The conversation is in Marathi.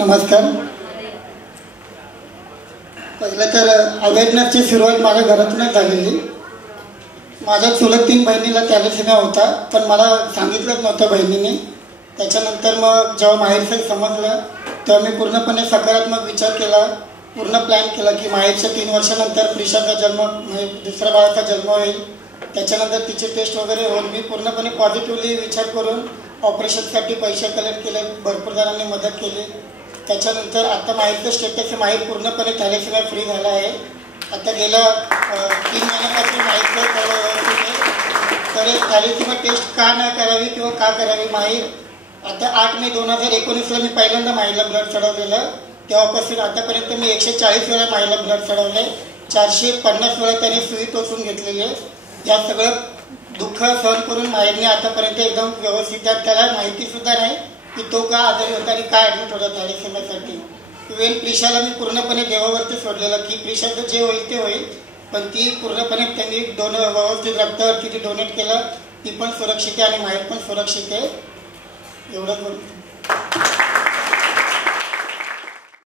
नमस्कार. पहिलं तर अवेअरनेसची सुरुवात माझ्या घरातूनच झालेली. माझ्या चुलत 3 बहिणीला थॅलेसेमिया होता, पण मला सांगितलंच नव्हतं बहिणीने. त्याच्यानंतर मग जेव्हा माहेरचं समजलं तेव्हा मी पूर्णपणे सकारात्मक विचार केला, पूर्ण प्लॅन केला की माहेरच्या 3 वर्षानंतर प्रिशाचा जन्म म्हणजे दुसऱ्या बाळाचा जन्म होईल. त्याच्यानंतर तिचे टेस्ट वगैरे होऊन मी पूर्णपणे पॉझिटिव्हली विचार करून ऑपरेशनसाठी पैसे कलेक्ट केले, भरपूर जणांनी मदत केली. त्याच्यानंतर आता माहेरचं स्टेटस माहेर पूर्णपणे थॅलेसेमिया फ्री झाला आहे. आता गेल्या 3 महिन्यापासून माहेरचं सर्व व्यवस्थित आहे. तर थॅलेसेमिया टेस्ट का नाही करावी किंवा का करावी, माहेर आता 8 मे 2019ला मी पहिल्यांदा माईला ब्लड चढवलेलं. तेव्हापासून आतापर्यंत मी 140 वेळा माईला ब्लड चढवलं आहे. 450 वेळा त्याने सुई टोचून घेतलेली आहे. या सगळं दुःख सहन करून माईने आतापर्यंत एकदम व्यवस्थित, त्याला माहितीसुद्धा नाही की तो का आजारी होता आणि काय ॲडमिट होता थॅलेसेमियासाठी. इव्हन प्रिशाला मी पूर्णपणे देवावरती सोडलेलं की प्रिशाचं जे होईल ते होईल, पण ती पूर्णपणे त्यांनी व्यवस्थित रक्तावरती डोनेट केलं. ती पण सुरक्षित आहे आणि माहीत पण सुरक्षित आहे. एवढंच बोलतो.